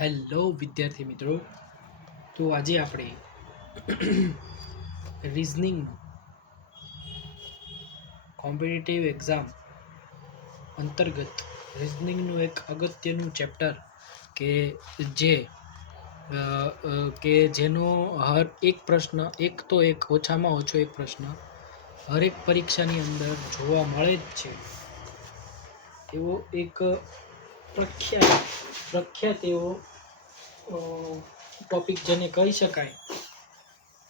Hello વિદ્યાર્થી મિત્રો, તો આજે આપણે રીઝનિંગ કોમ્પિટિટિવ એક્ઝામ અંતર્ગત રીઝનિંગનું એક અગત્યનું ચેપ્ટર કે જેનો હર એક પ્રશ્ન એક ઓછામાં ઓછો એક પ્રશ્ન હરેક પરીક્ષાની અંદર જોવા મળે જ છે એવો એક પ્રખ્યાત એવો ટોપિક જેને કહી શકાય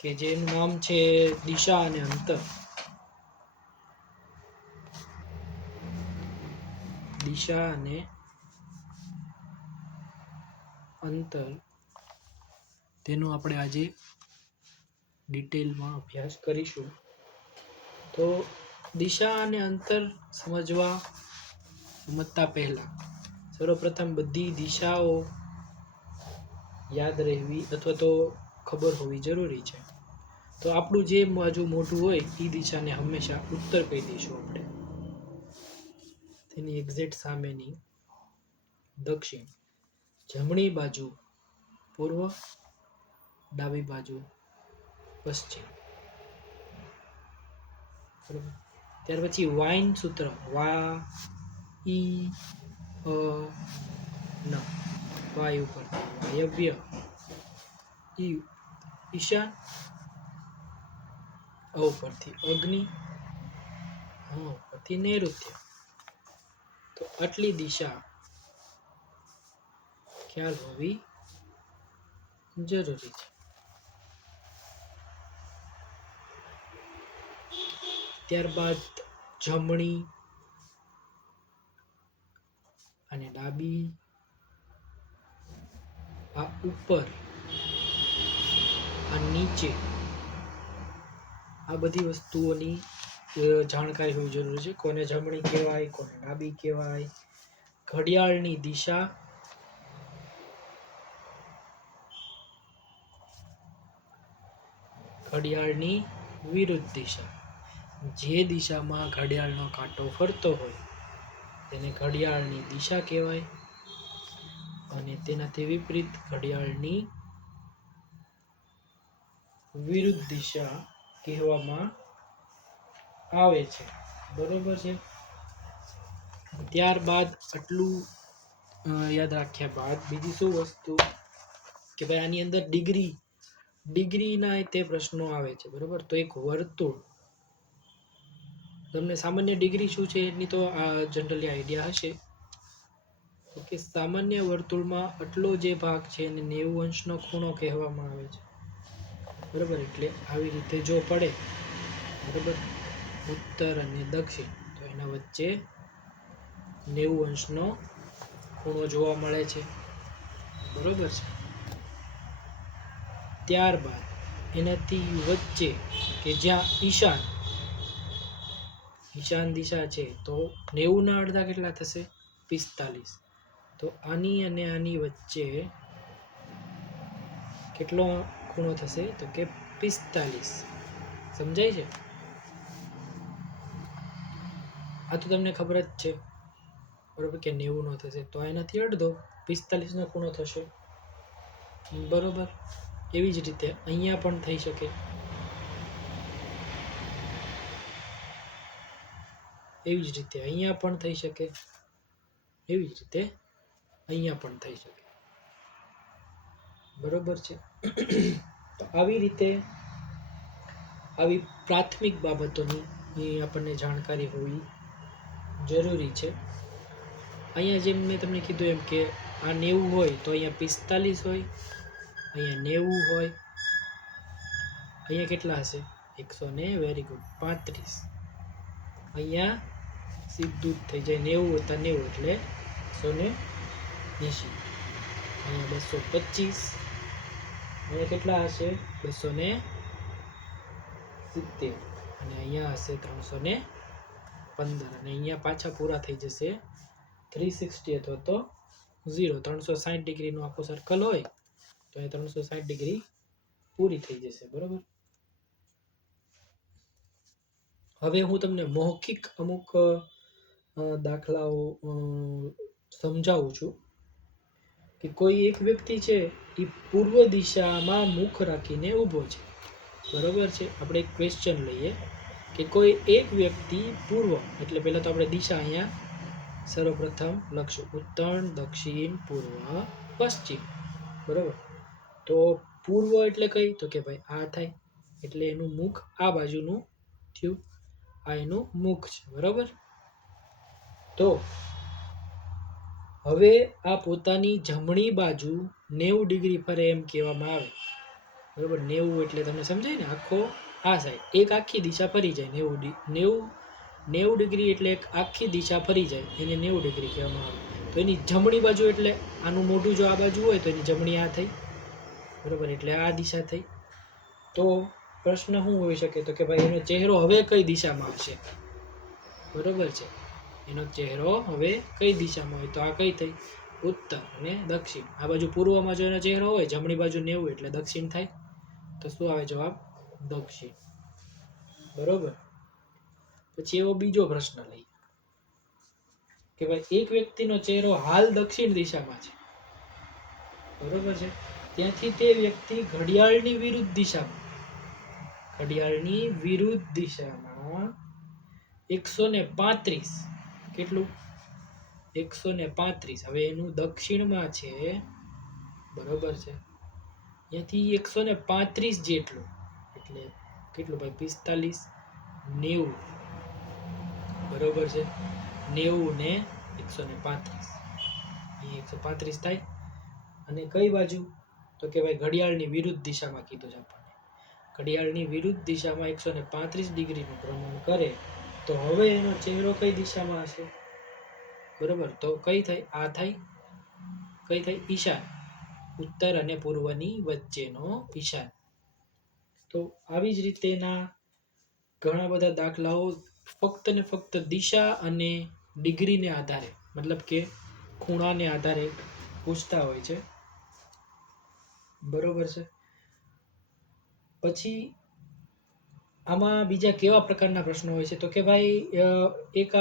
કે જેનું નામ છે દિશા અને અંતર. દિશા અને અંતર તેનો આપણે આજે ડિટેલમાં અભ્યાસ કરીશું. તો દિશા અને અંતર સમજતા પહેલા સર્વપ્રથમ બધી દિશાઓ યાદ રહેવી અથવા તો ખબર હોવી જરૂરી છે. તો આપણું જે બાજુ મોઢું હોય એ દિશાને હંમેશા ઉત્તર કહી દઈશું આપણે. તેની એક્ઝેક્ટ સામેની દક્ષિણ, જમણી બાજુ પૂર્વ, ડાબી બાજુ પશ્ચિમ. ત્યાર પછી વાઇન સૂત્ર વા ઈ ન વાયુ પરથી વાયવ્ય, ઈશાન, પરથી અગ્નિ, પરથી નૈઋત્ય. તો આટલી દિશા ખ્યાલ હોવી જરૂરી છે. ત્યારબાદ જમણી અને ડાબી, આ ઉપર, આ નીચે, આ બધી વસ્તુઓની જાણકારી હોવી જરૂરી છે. કોને જમણી કહેવાય, કોને ડાબી કહેવાય. ઘડિયાળની દિશા, ઘડિયાળની વિરુદ્ધ દિશા. જે દિશામાં ઘડિયાળનો કાંટો ફરતો હોય તેને ઘડિયાળની દિશા કહેવાય અને તેનાથી વિપરીત ઘડિયાળની વિરુદ્ધ દિશા કહેવામાં આવે છે. બરોબર છે. ત્યારબાદ આટલું યાદ રાખ્યા બાદ બીજી શું વસ્તુ કે ભાઈ આની અંદર ડિગ્રીના તે પ્રશ્નો આવે છે. બરોબર. તો એક વર્તુળ, તમને સામાન્ય ડિગ્રી શું છે એની તો જનરલી આઈડિયા હશે. તો કે સામાન્ય વર્તુળમાં આટલો જે ભાગ છે એને 90 અંશનો ખૂણો કહેવામાં આવે છે. બરોબર. એટલે આવી રીતે જો પડે, બરોબર, ઉત્તર અને દક્ષિણ, તો એના વચ્ચે 90 અંશનો ખૂણો જોવા મળે છે. બરોબર છે. ત્યારબાદ એનાથી વચ્ચે કે જ્યાં ઈશાન દિશા છે, તો 90 ના અડધા કેટલા થશે? 45. તો આની અને આની વચ્ચે કેટલો ખૂણો થશે? તો કે 45. સમજાય છે? આ તો તમને ખબર જ છે, બરોબર, કે 90 નો થશે તો એનાથી અડધો 45 નો ખૂણો થશે. બરોબર. એવી જ રીતે અહીંયા પણ થઈ શકે. એવી જ રીતે અહીંયા પણ થઈ શકે. એવી જ રીતે અહીંયા પણ થઈ શકે. બરોબર છે. તો આવી રીતે આવી પ્રાથમિક બાબતોની આપણને જાણકારી હોવી જરૂરી છે. અહીંયા જેમ મેં તમને કીધું એમ કે આ 90 હોય તો અહીંયા 45 હોય, અહીંયા 90 હોય, અહીંયા કેટલા હશે? 100 વેરી ગુડ 35. અહીંયા સીધું જ થઈ જાય. 90 + 90 એટલે 180. અહીંયા 225. અહીંયા કેટલા હશે? 270. અને અહીંયા હશે 315. અને અહીંયા પાછા પૂરા થઈ જશે 360 અથવા તો 0. 360 ડિગ્રીનું આખું સર્કલ હોય તો એ 360 ડિગ્રી પૂરી થઈ જશે. બરોબર. હવે હું તમને મૌખિક અમુક દાખલાઓ સમજાવું છું. કે કોઈ એક વ્યક્તિ છે એ પૂર્વ દિશામાં મુખ રાખીને ઊભો છે, બરોબર છે. આપણે એક ક્વેશ્ચન લઈએ કે કોઈ એક વ્યક્તિ પૂર્વ, એટલે પહેલા તો આપણે દિશા અહીંયા સર્વપ્રથમ લખશું, ઉત્તર, દક્ષિણ, પૂર્વ, પશ્ચિમ, બરોબર. તો પૂર્વ એટલે કઈ, તો કે ભાઈ આ થાય, એટલે એનું મુખ આ બાજુનું થયું, આ એનું મુખ છે, બરોબર. તો હવે આ પોતાની જમણી બાજુ 90 ડિગ્રી ફરે એમ કહેવામાં આવે, બરોબર. 90 એટલે તમને સમજાય ને, આખો આ સાઈડ એક આખી દિશા ફરી જાય, 90 ડિગ્રી એટલે એક આખી દિશા ફરી જાય, એને 90 ડિગ્રી કહેવામાં આવે. તો એની જમણી બાજુ એટલે આનું મોઢું જો આ બાજુ હોય તો એની જમણી આ થઈ, બરોબર, એટલે આ દિશા થઈ. તો પ્રશ્ન શું હોઈ શકે, તો કે ભાઈ એનો ચહેરો હવે કઈ દિશામાં હશે, બરોબર છે. એનો ચહેરો હવે કઈ દિશામાં હોય, તો આ કઈ થઈ, ઉત્તર અને દક્ષિણ. આ બાજુ પૂર્વમાં જો એનો ચહેરો હોય, જમણી બાજુ 90 એટલે દક્ષિણ થાય, તો શું આવે જવાબ, દક્ષિણ, બરોબર. પછી એવો બીજો પ્રશ્ન લઈએ કે ભાઈ એક વ્યક્તિનો ચહેરો હાલ દક્ષિણ દિશામાં છે, બરોબર છે. ત્યાંથી તે વ્યક્તિ ઘડિયાળની વિરુદ્ધ દિશામાં 135, કેટલું, 135, હવે એનું દક્ષિણમાં છે, બરોબર છે. ત્યાંથી 135 જેટલું, એટલે કેટલું ભાઈ, 45, 90, બરોબર છે. 90 ને 135, અહીં 135 થાય. અને કઈ બાજુ, તો કે ભાઈ ઘડિયાળની વિરુદ્ધ દિશામાં કીધું છે આપણને. ઘડિયાળની વિરુદ્ધ દિશામાં 135 ડિગ્રીનું ભ્રમણ કરે, તો હવે એનો ચહેરો કઈ દિશામાં હશે, બરોબર. તો કઈ થાય, આ થાય, કઈ થાય, ઈશાન, ઉત્તર અને પૂર્વની વચ્ચેનો ઈશાન. તો આવી જ રીતેના ઘણા બધા દાખલાઓ ફક્ત ને ફક્ત દિશા અને ડિગ્રીને આધારે, મતલબ કે ખૂણાને આધારે પૂછતા હોય છે, બરોબર છે. પછી આમાં બીજા કેવા પ્રકારના પ્રશ્નો હોય છે, તો કે ભાઈ એક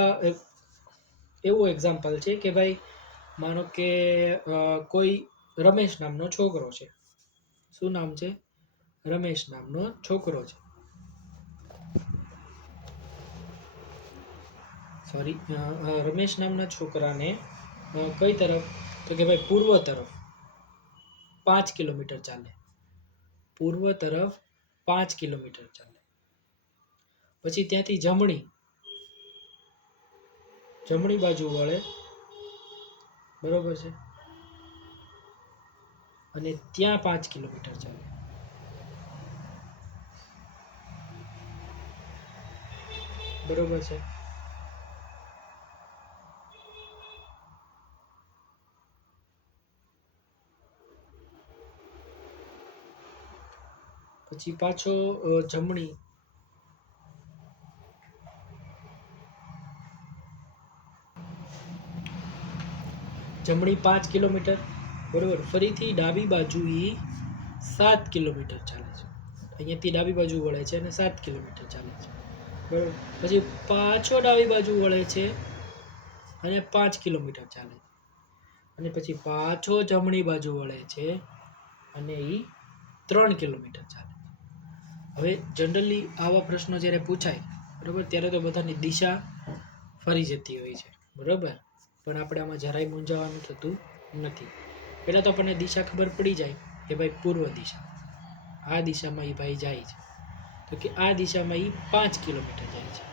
એવું એક્ઝામ્પલ છે કે ભાઈ માનો કે કોઈ રમેશ નામનો છોકરો છે. શું નામ છે, રમેશ નામનો છોકરો છે, સોરી, રમેશ નામના છોકરાને કઈ તરફ, તો કે ભાઈ પૂર્વ તરફ 5 કિલોમીટર ચાલે, પૂર્વ તરફ 5 કિલોમીટર ચાલે. પછી ત્યાંથી જમણી બાજુ વળે, બરોબર છે, અને ત્યાં 5 કિલોમીટર ચાલે, બરોબર છે. પછી પાછો જમણી 5 કિલોમીટર, બરોબર. ફરીથી ડાબી બાજુ 7 કિલોમીટર ચાલે છે, અહીંયાથી ડાબી બાજુ વળે છે અને 7 કિલોમીટર ચાલે છે, બરોબર. પછી પાછો ડાબી બાજુ વળે છે અને 5 કિલોમીટર ચાલે છે, અને પછી પાછો જમણી બાજુ વળે છે અને 3 કિલોમીટર ચાલે છે. હવે જનરલી આવા પ્રશ્નો જ્યારે પૂછાય, બરોબર, ત્યારે તો બધાની દિશા ફરી જતી હોય છે, બરોબર. પણ આપણે આમાં જરાય મૂંઝાવાનું થતું નથી. પહેલાં તો આપણને દિશા ખબર પડી જાય કે ભાઈ પૂર્વ દિશા, આ દિશામાં એ ભાઈ જાય છે, તો કે આ દિશામાં 5 કિલોમીટર જાય છે.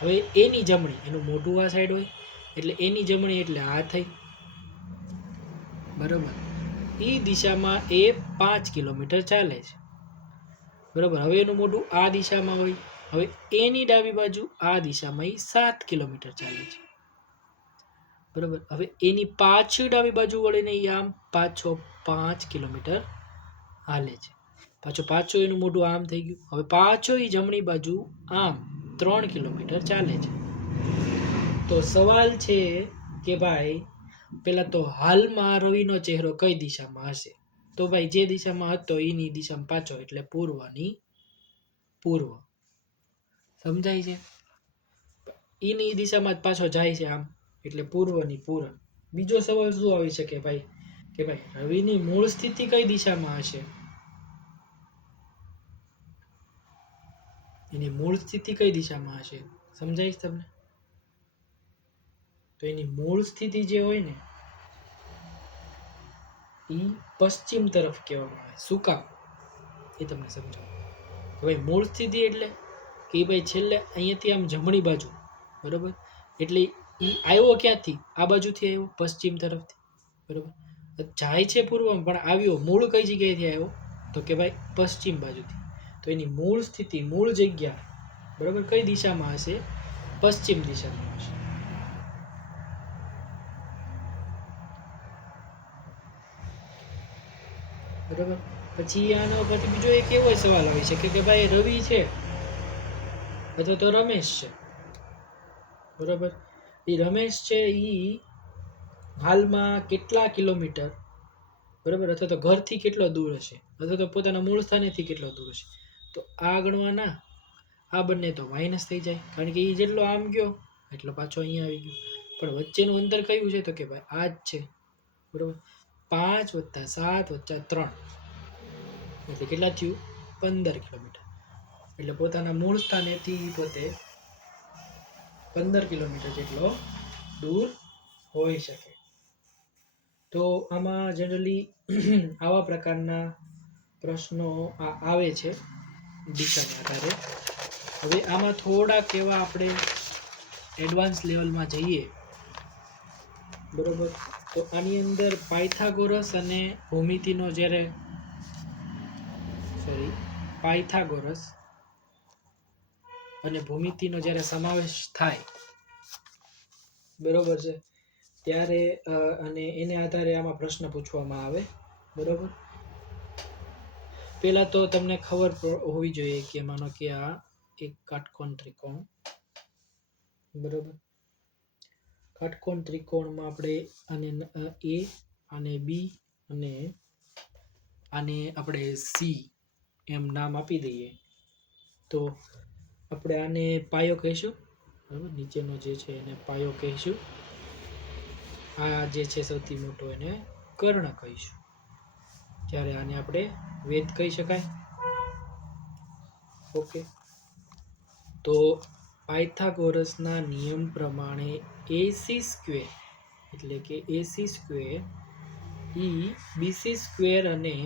હવે એની જમણી, એનું મોઢું આ સાઈડ હોય એટલે એની જમણી એટલે આ થઈ, બરોબર. એ દિશામાં એ 5 કિલોમીટર ચાલે છે, બરોબર. હવે એનું મોઢું આ દિશામાં હોય, હવે એની ડાબી બાજુ આ દિશામાં 7 કિલોમીટર ચાલે છે, બરોબર. હવે એની પાછળ ડાબી બાજુ વળીને આમ પાછો 5 કિલોમીટર હાલે છે, પાછો એનું મોઢું આમ થઈ ગયું. હવે પાછો એ જમણી બાજુ આમ 3 કિલોમીટર ચાલે છે. તો સવાલ છે કે ભાઈ પેલા તો હાલમાં રવિનો ચહેરો કઈ દિશામાં હશે, તો ભાઈ જે દિશામાં હતો એની દિશામાં પાછો, એટલે પૂર્વની પૂર્વ, સમજાય છે. એની દિશામાં જ પાછો જાય છે આમ, એટલે પૂર્વની પૂર્વ, બીજો સવાલ શું આવી શકે ભાઈ કે ભાઈ રવિની મૂળ સ્થિતિ કઈ દિશામાં હશે? એની મૂળ સ્થિતિ કઈ દિશામાં હશે? સમજાય તમને? તો એની મૂળ સ્થિતિ જે હોય ને એ પશ્ચિમ તરફ કહેવામાં આવે. શું કામ એ તમને સમજાવું. ભાઈ મૂળ સ્થિતિ એટલે કે ભાઈ છેલ્લે અહીંયાથી આમ જમણી બાજુ, બરોબર, એટલે એ આવ્યો ક્યાંથી? આ બાજુથી આવ્યો, પશ્ચિમ તરફથી, બરોબર. જાય છે પૂર્વમાં પણ આવ્યો મૂળ કઈ જગ્યાએથી આવ્યો? તો કે ભાઈ પશ્ચિમ બાજુથી. તો એની મૂળ સ્થિતિ, મૂળ જગ્યા, બરોબર, કઈ દિશામાં હશે? પશ્ચિમ દિશામાં હશે. બરોબર. પછી આનો પછી બીજો એક એવો સવાલ આવી છે કે ભાઈ રવિ છે અથવા તો રમેશ છે, બરોબર, એ રમેશ છે એ હાલમાં કેટલા કિલોમીટર, બરોબર, અથવા તો ઘરથી કેટલો દૂર હશે, અથવા તો પોતાના મૂળ સ્થાનેથી કેટલો દૂર હશે? તો આ ગણવાના, આ બંને તો માઇનસ થઈ જાય, કારણ કે એ જેટલો આમ ગયો એટલો પાછો અહીંયા આવી ગયો. પણ વચ્ચેનું અંતર કયું છે? તો કે ભાઈ આ જ છે, બરોબર. 5 + 7 + 3 એટલે કેટલા થયું? 15 કિલોમીટર. એટલે પોતાના મૂળ સ્થાનેથી પોતે 15 કિલોમીટર જેટલો દૂર હોઈ શકે. તો આમાં જનરલી આવા પ્રકારના પ્રશ્નો આવે છે દિશાના આધારે. હવે આમાં થોડાક એવા આપણે એડવાન્સ લેવલમાં જઈએ, બરોબર. તો આની અંદર પાયથાગોરસ અને ભૂમિતિનો જ્યારે પાયથાગોરસ અને ભૂમિતિનો જ્યારે સમાવેશ થાય, બરોબર છે, ત્યારે અને એને આધારે આમાં પ્રશ્ન પૂછવામાં આવે, બરોબર. પહેલા તો તમને ખબર હોવી જોઈએ કે માનો કે આ એક કાટકોણ ત્રિકોણ, બરોબર. કાટકોણ ત્રિકોણમાં આપણે આને A, આને B અને આને આપણે C એમ નામ આપી દઈએ. તો આપણે આને પાયો કહીશું, બરાબર. નીચેનો જે છે એને પાયો કહીશું. આ જે છે સૌથી મોટો એને કર્ણ કહીશું. ત્યારે આને આપણે વેધ કહી શકાય. ઓકે. તો પાયથાગોરસના નિયમ પ્રમાણે AC² એટલે કે AC² ઈ BC² અને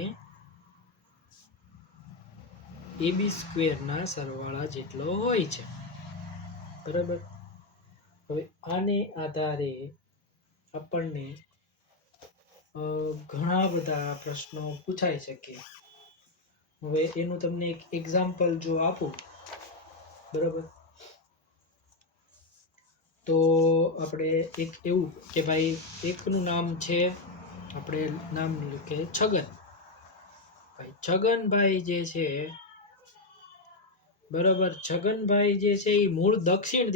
AB² ના સરવાળા જેટલો હોય છે, બરાબર. હવે આને આધારે આપણને ઘણા બધા પ્રશ્નો પૂછાઈ શકે. હવે એનું તમને એક એક્ઝામ્પલ જો આપું, બરાબર, તો આપણે એક એવું કે ભાઈ એકનું નામ છે, આપણે નામ લખીએ છગન. ભાઈ છગનભાઈ જે છે, બરાબર, છગનભાઈ જે છે એ મૂળ દક્ષિણ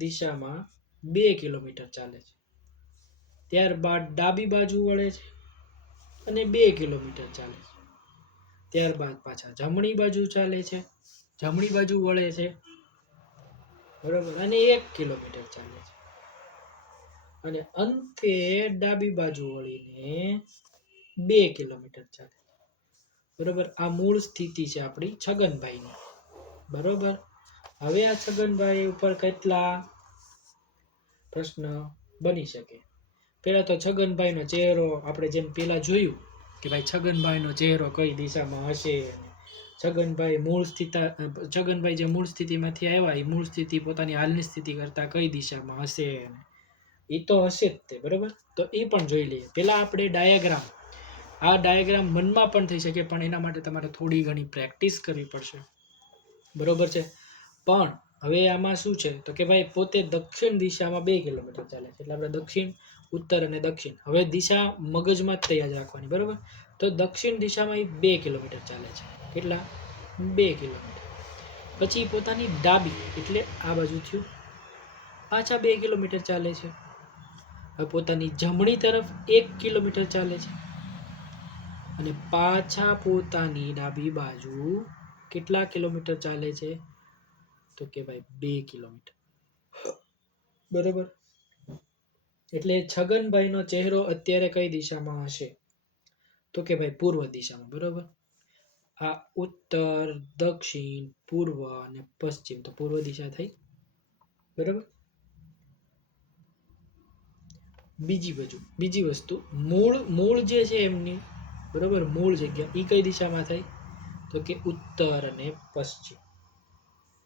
દિશામાં 2 કિલોમીટર ચાલે છે. ત્યારબાદ ડાબી બાજુ વળે છે અને 2 કિલોમીટર ચાલે છે. ત્યારબાદ પાછા જમણી બાજુ ચાલે છે, જમણી બાજુ વળે છે, બરાબર, અને 1 કિલોમીટર ચાલે છે. અને અંતે ડાબી બાજુ વળીને 2 કિલોમીટર ચાલે છે, બરોબર. આ મૂળ સ્થિતિ છે આપણી છગનભાઈની, બરોબર. હવે આ છગનભાઈ ઉપર કેટલા પ્રશ્ન બની શકે? પહેલા તો છગનભાઈનો ચહેરો આપણે જેમ પહેલા જોયું કે ભાઈ છગનભાઈનો ચહેરો કઈ દિશામાં હશે, છગનભાઈ જે મૂળ સ્થિતિમાંથી આવ્યા એ મૂળ સ્થિતિ પોતાની હાલની સ્થિતિ કરતા કઈ દિશામાં હશે, એ તો હશે જ તે, બરોબર. તો એ પણ જોઈ લઈએ. પહેલા આપણે ડાયાગ્રામ મનમાં પણ થઈ શકે, પણ એના માટે તમારે થોડી ઘણી પ્રેક્ટિસ કરવી પડશે, બરોબર છે. પણ હવે આમાં શું છે તો કે ભાઈ પોતે દક્ષિણ દિશામાં 2 કિલોમીટર ચાલે છે. એટલે આપણે દક્ષિણ, ઉત્તર અને દક્ષિણ, હવે દિશા મગજમાં જ તૈયાર રાખવાની, બરોબર. તો દક્ષિણ દિશામાં 2 કિલોમીટર ચાલે છે. કેટલા? 2 કિલોમીટર. પછી પોતાની ડાબી એટલે આ બાજુ થયું, પાછા 2 કિલોમીટર ચાલે છે. હવે પોતાની જમણી તરફ 1 કિલોમીટર ચાલે છે અને પાછા પોતાની ડાબી બાજુ કેટલા કિલોમીટર ચાલે છે? તો કે ભાઈ 2 કિલોમીટર, બરોબર. એટલે છગનભાઈનો ચહેરો અત્યારે કઈ દિશામાં હશે? તો કે ભાઈ પૂર્વ દિશામાં. બરોબર. આ ઉત્તર, દક્ષિણ, પૂર્વ અને પશ્ચિમ, તો પૂર્વ દિશા થઈ. બરોબર. બીજી વસ્તુ, મૂળ જે છે એમની, બરોબર, મૂળ જગ્યા એ કઈ દિશામાં થાય? તો કે ઉત્તર અને પશ્ચિમ.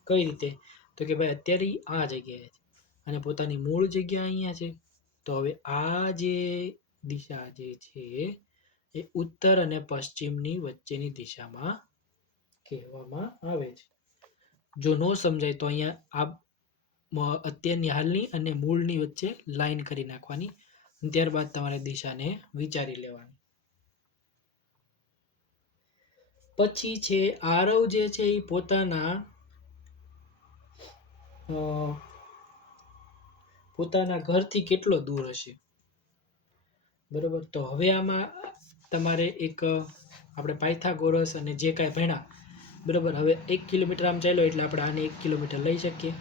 કઈ રીતે? તો કે ભાઈ અત્યારે આ જગ્યાએ છે અને પોતાની મૂળ જગ્યા અહીંયા છે. તો હવે આ જે દિશા જે છે એ ઉત્તર અને પશ્ચિમની વચ્ચેની દિશામાં કહેવામાં આવે છે. જો ન સમજાય તો અહીંયા આ અત્યારની હાલની અને મૂળની વચ્ચે લાઈન કરી નાખવાની. ત્યારબાદ તમારે દિશાને વિચારી લેવાની. પછી છે આરવ જે છે એ પોતાના ઘરથી કેટલો દૂર હશે? બરોબર. તો હવે આમાં તમારે એક આપણે પાયથાગોરસ અને જે કાંઈ ભણ્યા, બરોબર, હવે 1 કિલોમીટર આમ ચાલ્યો એટલે આપણે આને 1 કિલોમીટર લઈ શકીએ.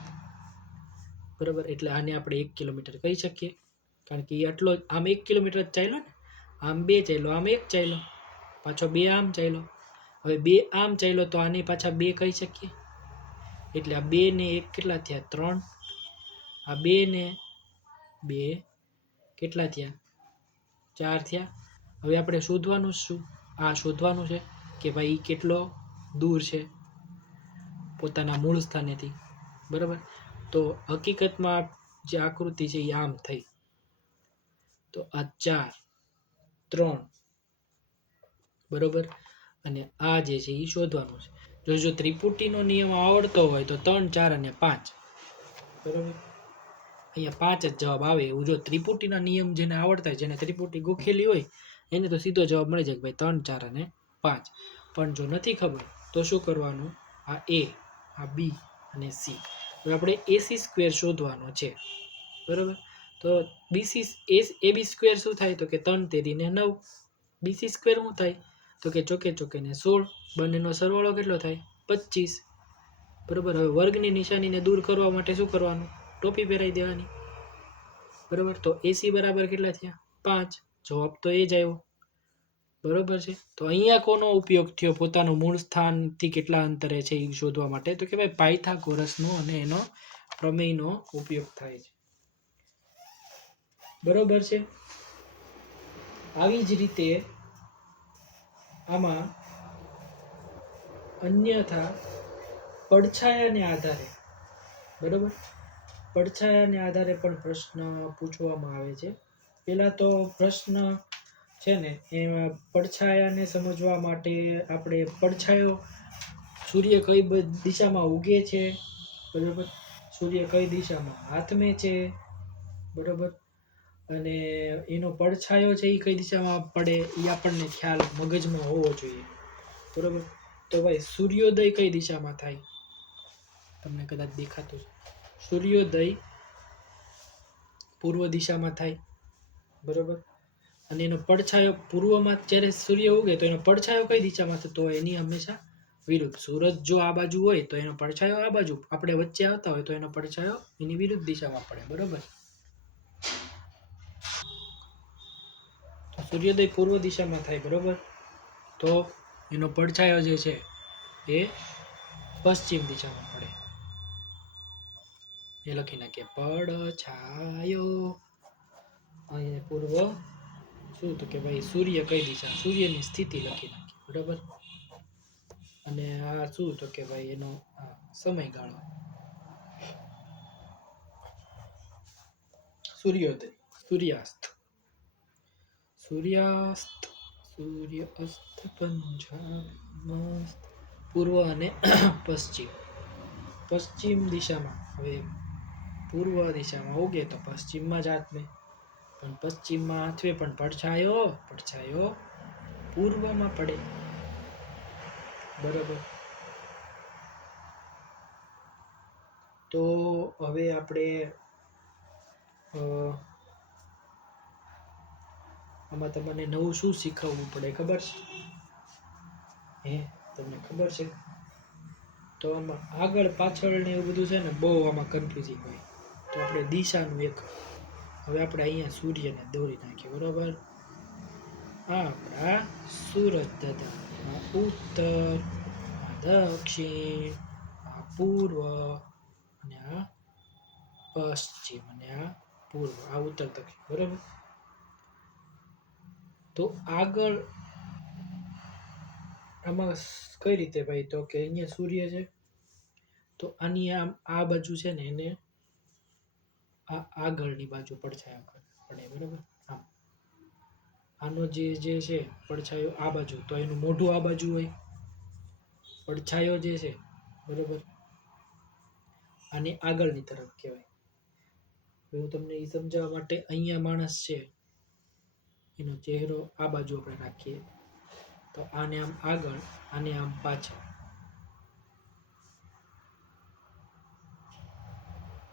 બરોબર. એટલે આને આપણે 1 કિલોમીટર કહી શકીએ, કારણ કે આટલો આમ 1 કિલોમીટર જ ચાલ્યો ને, આમ 2 ચાલ્યો, આમ 1 ચાલ્યો, પાછો 2 આમ ચાલ્યો. હવે 2 આમ ચાલ્યો તો આને પાછા 2 કહી શકીએ. એટલે આ 2 ને 1 કેટલા થયા? 3. આ 2 ને 2 કેટલા થયા? 4 થયા. હવે આપણે શોધવાનું શું? આ શોધવાનું છે કે ભાઈ કેટલો દૂર છે પોતાના મૂળ સ્થાનેથી. બરાબર. તો હકીકતમાં જે આકૃતિ છે એ આમ થઈ. તો આ 4, 3, બરોબર, અને આ જે છે એ શોધવાનું છે. જો ત્રિપુટીનો નિયમ આવડતો હોય તો 3, 4 અને 5. બરોબર. અહીંયા 5 જ જવાબ આવે. એવું જો ત્રિપુટીના નિયમ જેને આવડતા હોય, જેને ત્રિપુટી ગોખેલી હોય, એને તો સીધો જવાબ મળી જાય કે ભાઈ 3, 4 અને 5. પણ જો નથી ખબર તો શું કરવાનું? આ A, આ B અને C. હવે આપણે AC² શોધવાનો છે. બરોબર. તો AB² શું થાય? તો કે 3 તેરીને 9. BC² શું થાય? તો કે ચોકે ચોકે ને 16. બંનેનો સરવાળો કેટલો થાય? 25. બરોબર. હવે વર્ગની નિશાનીને દૂર કરવા માટે શું કરવાનું? ટોપી પહેરાવી દેવાની. બરોબર. તો AC બરાબર કેટલા થયા? 5. જવાબ તો એ જ આવ્યો. બરોબર છે. તો અહીંયા કોનો ઉપયોગ થયો પોતાનું મૂળ સ્થાનથી કેટલા અંતરે છે એ શોધવા માટે? તો કે ભાઈ પાયથાગોરસનો અને એનો પ્રમેયનો ઉપયોગ થાય છે. બરોબર છે. આવી જ રીતે આમાં અન્યથા પડછાયાને આધારે, બરોબર, પડછાયાને આધારે પણ પ્રશ્ન પૂછવામાં આવે છે. પહેલા તો પ્રશ્ન છે ને એમાં પડછાયાને સમજવા માટે આપણે પડછાયો સૂર્ય કઈ દિશામાં ઉગે છે, બરોબર, સૂર્ય કઈ દિશામાં હાથમે છે, બરોબર, અને એનો પડછાયો છે એ કઈ દિશામાં પડે એ આપણને ખ્યાલ મગજમાં હોવો જોઈએ. બરોબર. તો ભાઈ સૂર્યોદય કઈ દિશામાં થાય? તમને કદાચ દેખાતું છે. સૂર્યોદય પૂર્વ દિશામાં થાય. બરોબર. અને એનો પડછાયો પૂર્વમાં જ્યારે સૂર્ય ઉગે તો એનો પડછાયો કઈ દિશામાં થતો હોય? એની હંમેશા વિરુદ્ધ. સૂરજ જો આ બાજુ હોય તો એનો પડછાયો આ બાજુ, આપણે વચ્ચે આવતા હોય તો એનો પડછાયો એની વિરુદ્ધ દિશામાં પડે. બરોબર. સૂર્યોદય પૂર્વ દિશામાં થાય. બરોબર. તો એનો પડછાયો જે છે એ પશ્ચિમ દિશામાં પડે. એ લખી નાખીએ, પડછાયો. અહીંયા પૂર્વ શું? તો કે ભાઈ સૂર્ય કઈ દિશા, સૂર્યની સ્થિતિ લખી નાખી. બરાબર. અને આ શું? તો કે ભાઈ એનો સમયગાળો. સૂર્યોદય, સૂર્યાસ્ત, સૂર્યાસ્ત, સૂર્ય અસ્ત પંજાબ મસ્ત. પૂર્વ અને પશ્ચિમ. પશ્ચિમ દિશામાં, હવે પૂર્વ દિશામાં ઉગે તો પશ્ચિમમાં જ હાથમે, પણ પશ્ચિમમાં હાથવે પણ પડછાયો પૂર્વમાં પડે. બરોબર. તો હવે આપણે આમાં તમને નવું શું શીખવવું પડે ખબર છે? તમને ખબર છે? તો આમાં આગળ પાછળ ને એવું બધું છે ને બહુ આમાં કન્ફ્યુઝિંગ હોય. તો આપણે દિશાનું એક હવે આપણે અહીંયા સૂર્યને દોરી નાખીએ, બરાબર. આ આપણા સૂરજ દાદા, આ ઉત્તર, આ દક્ષિણ, આ પૂર્વ, અને આ પશ્ચિમ, અને આ પૂર્વ, આ ઉત્તર દક્ષિણ, બરાબર. તો આગળ આમાં કઈ રીતે ભાઈ, તો કે અહીંયા સૂર્ય છે, તો આની આમ આ બાજુ છે ને એને આ આગળની બાજુ પડછાયો પડે, બરાબર. આમ આનો જે છે પડછાયો આ બાજુ, તો એનું મોઢું આ બાજુ હોય, પડછાયો જે છે, બરાબર, આની આગળની તરફ કહેવાય. હું તમને એ સમજાવવા માટે અહીંયા માણસ છે એનો ચહેરો આ બાજુ આપણે રાખીએ, તો આને આમ આગળ, આને આમ પાછળ,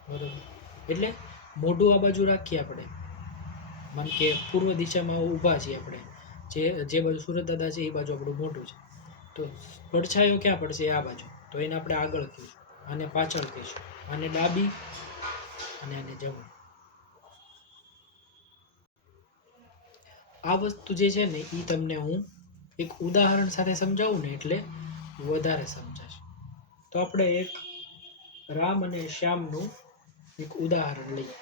બરાબર. એટલે મોઢું આ બાજુ રાખીએ આપણે, માન કે પૂર્વ દિશામાં ઊભા છીએ આપણે, જે બાજુ સૂરજ દાદા છે એ બાજુ આપણું મોઢું છે, તો પડછાયો ક્યાં પડશે? આ બાજુ, તો એને આપણે આગળ કહીશું, આને પાછળ કહીશું, આને ડાબી અને આને જમણી. આ વસ્તુ જે છે ને એ તમને હું એક ઉદાહરણ સાથે સમજાવું ને એટલે વધારે સમજાશે. તો આપણે એક રામ અને શ્યામનું એક ઉદાહરણ લઈએ,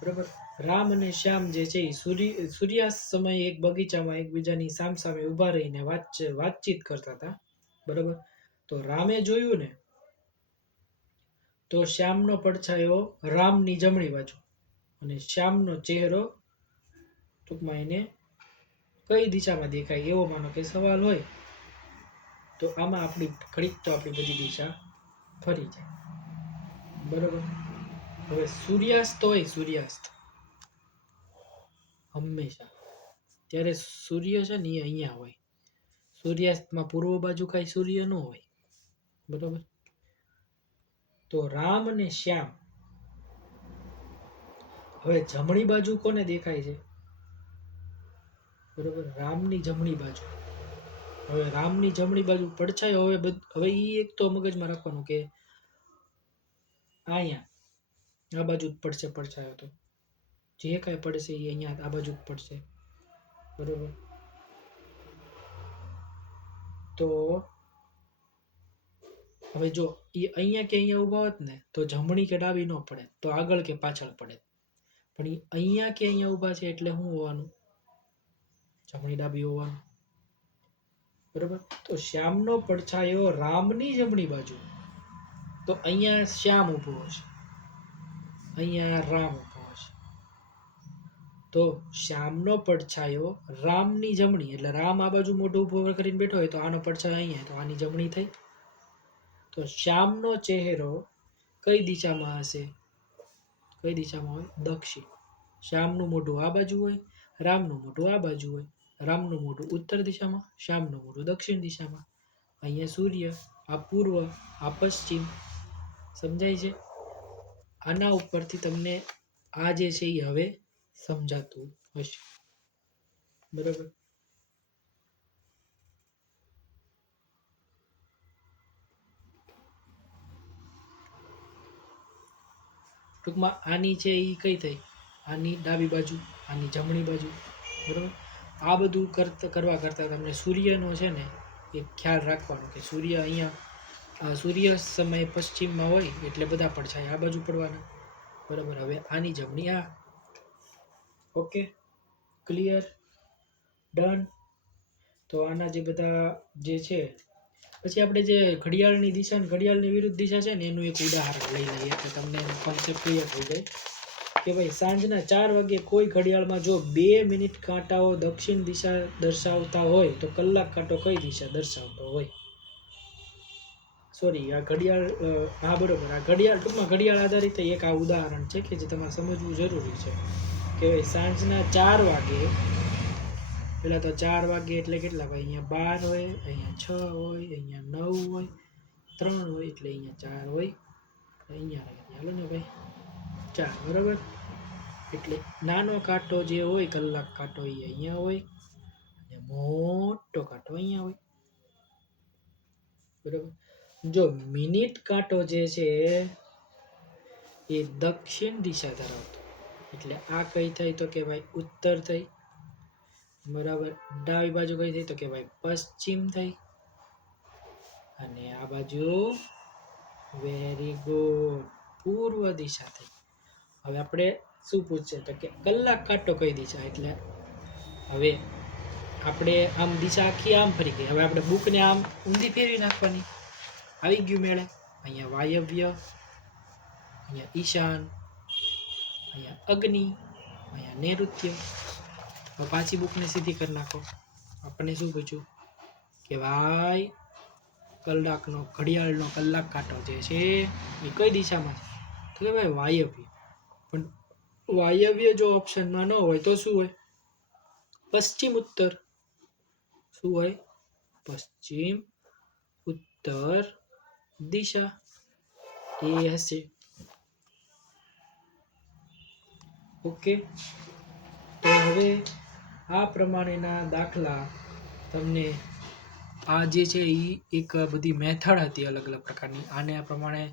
બરાબર. રામ અને શ્યામ જે છે એ સૂર્યાસ્ત સમયે એક બગીચામાં એકબીજાની સામસામે ઊભા રહીને વાતચીત કરતા હતા, બરાબર. તો રામે જોયું ને તો શ્યામનો પડછાયો રામની જમણી બાજુ, અને શ્યામનો ચહેરો ટૂંકમાં એને કઈ દિશામાં દેખાય એવો માનો કે સવાલ હોય, તો આમાં આપણી ઘડીક તો આપણી બધી દિશા ફરી જાય, બરાબર. હવે સૂર્યાસ્ત હોય, સૂર્યાસ્ત હંમેશા ત્યારે સૂર્ય છે ને એ અહીંયા હોય, સૂર્યાસ્તમાં પૂર્વ બાજુ કાંઈ સૂર્ય ન હોય, બરાબર. તો રામ અને શ્યામ, હવે જમણી બાજુ કોને દેખાય છે? બરાબર, રામની જમણી બાજુ. હવે રામની જમણી બાજુ પડછાયો, હવે ઈ એક તો મગજમાં રાખવાનું કે અહીંયા આ બાજુ જ પડશે પડછાયો, તો જે કાંઈ પડશે એ અહીંયા આ બાજુ જ પડશે, બરાબર. તો હવે જો એ અહીંયા કે અહીંયા ઊભા હોત ને તો જમણી કે ડાબી ન પડે, તો આગળ કે પાછળ પડે, પણ એ અહીંયા કે અહીંયા ઊભા છે એટલે શું હોવાનું? જમણી ડાબી હોવાનું, બરાબર. તો શ્યામનો પડછાયો રામની જમણી બાજુ, તો અહીંયા શ્યામ ઊભો હશે, અહીંયા રામ ઊભો હશે. તો શ્યામનો પડછાયો રામની જમણી, એટલે રામ આ બાજુ મોઢું ઊભું કરીને બેઠો હોય તો આનો પડછાયો અહીંયા, તો આની જમણી થઈ. તો શ્યામનો ચહેરો કઈ દિશામાં હશે? કઈ દિશામાં હોય? દક્ષિણ. શ્યામનું મોઢું આ બાજુ હોય, રામનું મોઢું આ બાજુ હોય. રામનું મોઢું ઉત્તર દિશામાં, શ્યામનું મોઢું દક્ષિણ દિશામાં. અહીંયા સૂર્ય, આ પૂર્વ, આ પશ્ચિમ. સમજાય છે? આના ઉપરથી તમને આ જે છે એ હવે સમજાતું હશે, બરાબર. ટૂંકમાં આની છે એ કઈ થઈ? આની ડાબી બાજુ, આની જમણી બાજુ, બરાબર. આ બધું કરવા કરતાં તમને સૂર્યનો છે ને એ ખ્યાલ રાખવાનો કે સૂર્ય અહીંયા સૂર્ય સમય પશ્ચિમમાં હોય એટલે બધા પડછાયા આ બાજુ પડવાના, બરાબર. હવે આની જમણી આ. Okay, clear, done. તો આના જે બધા જે છે, પછી આપણે જે ઘડિયાળની દિશા અને ઘડિયાળની વિરુદ્ધ દિશા છે ને એનું એક ઉદાહરણ લઈ લઈએ એટલે તમને કોન્સેપ્ટ ક્લિયર થઈ જાય કે ભાઈ સાંજના 4 વાગે કોઈ ઘડિયાળમાં જો 2 મિનિટ કાંટાઓ દક્ષિણ દિશા દર્શાવતા હોય તો કલાક કાંટો કઈ દિશા દર્શાવતો હોય? સોરી, આ ઘડિયાળ, હા બરોબર, આ ઘડિયાળ ટૂંકમાં ઘડિયાળ આધારિત એક આ ઉદાહરણ છે કે જે તમારે સમજવું જરૂરી છે કે ભાઈ સાંજના 4 વાગે, પેલા તો 4 વાગે એટલે કેટલા ભાઈ? અહીંયા 12 હોય, અહીંયા 6 હોય, અહીંયા 9 હોય, 3 હોય એટલે અહીંયા 4 હોય, અહીંયા રાખી હાલો ને ભાઈ 4, બરાબર. એટલે નાનો કાંટો જે હોય કલાક કાંટો એ અહીંયા હોય અને મોટો કાંટો અહીંયા હોય, બરાબર. જો મિનિટ કાંટો જે છે એ દક્ષિણ દિશા ધરાવતો, એટલે આ કઈ થઈ તો કે ભાઈ ઉત્તર થઈ, બરાબર. ડાબી બાજુ કઈ થઈ તો કે ભાઈ પશ્ચિમ થઈ, અને આ બાજુ વેરી ગુડ પૂર્વ દિશા થઈ. હવે આપણે શું પૂછશે તો કે કલાક કાંટો કઈ દિશા, એટલે હવે આપણે આમ દિશા આખી આમ ફરી ગઈ. હવે આપણે બુકને આમ ઊંધી ફેરવી નાખવાની. આવી ગયું મેળે. અહીંયા વાયવ્ય, અહીંયા ઈશાન, અહીંયા અગ્નિ, અહીંયા નૈઋત્ય. હવે પાછી બુકને સીધી કરી નાખો. આપણને શું પૂછ્યું કે ભાઈ કલાકનો ઘડિયાળનો કલાક કાંટો જે છે એ કઈ દિશામાં છે તો કે ભાઈ વાયવ્ય. પણ વાયવ્ય જો ઓપ્શનમાં ન હોય તો શું હોય? પશ્ચિમ ઉત્તર. શું હોય? પશ્ચિમ ઉત્તર દિશા એ હશે. ઓકે, તો હવે આ પ્રમાણેના દાખલા તમને આ જે છે એ એક બધી મેથડ હતી અલગ અલગ પ્રકારની. આને આ પ્રમાણે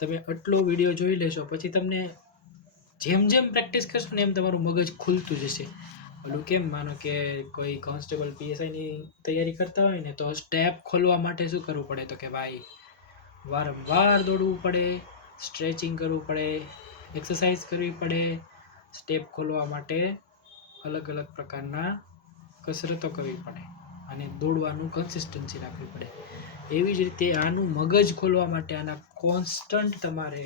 તમે આટલો વિડીયો જોઈ લેશો પછી તમને જેમ જેમ પ્રેક્ટિસ કરશો ને એમ તમારું મગજ ખુલતું જશે. ઓલું કેમ, માનો કે કોઈ કોન્સ્ટેબલ પીએસઆઈની તૈયારી કરતા હોય ને તો સ્ટેપ ખોલવા માટે શું કરવું પડે તો કે ભાઈ વારંવાર દોડવું પડે, સ્ટ્રેચિંગ કરવું પડે, એક્સરસાઇઝ કરવી પડે. સ્ટેપ ખોલવા માટે અલગ અલગ પ્રકારના કસરતો કરવી પડે અને દોડવાનું કન્સિસ્ટન્સી રાખવી પડે. એવી જ રીતે આનું મગજ ખોલવા માટે આના કોન્સ્ટન્ટ તમારે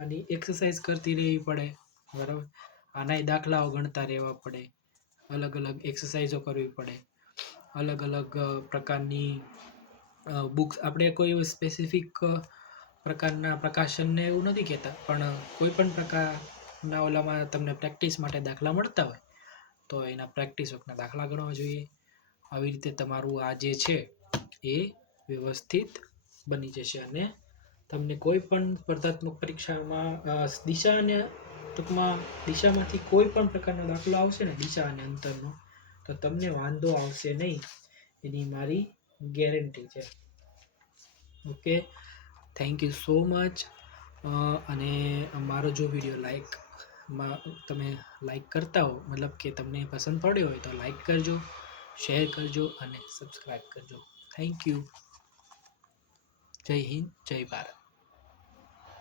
આની એક્સરસાઇઝ કરતી રહેવી પડે, બરાબર. આનાય દાખલાઓ ગણતા રહેવા પડે, અલગ અલગ એક્સરસાઇઝો કરવી પડે, અલગ અલગ પ્રકારની બુક્સ. આપણે કોઈ સ્પેસિફિક પ્રકારના પ્રકાશનને એવું નથી કહેતા, પણ કોઈ પણ પ્રકારના ઓલામાં તમને પ્રેક્ટિસ માટે દાખલા મળતા હોય તો એના પ્રેક્ટિસ વખતના દાખલા ગણવા જોઈએ. આવી રીતે તમારું આ જે છે એ વ્યવસ્થિત બની જશે અને તમને કોઈ પણ સ્પર્ધાત્મક પરીક્ષામાં દિશાને ટૂંકમાં દિશામાંથી કોઈ પણ પ્રકારનો દાખલો આવશે ને દિશા અને અંતરનો તો તમને વાંધો આવશે નહીં, એની મારી ગેરંટી છે. Okay, thank you so much. અને મારો જો વિડીયો તમે લાઈક કરતા હો, મતલબ કે તમને પસંદ પડ્યો હોય તો લાઈક કરજો, શેર કરજો અને સબસ્ક્રાઈબ કરજો. Thank you. જય હિન્દ, જય ભારત.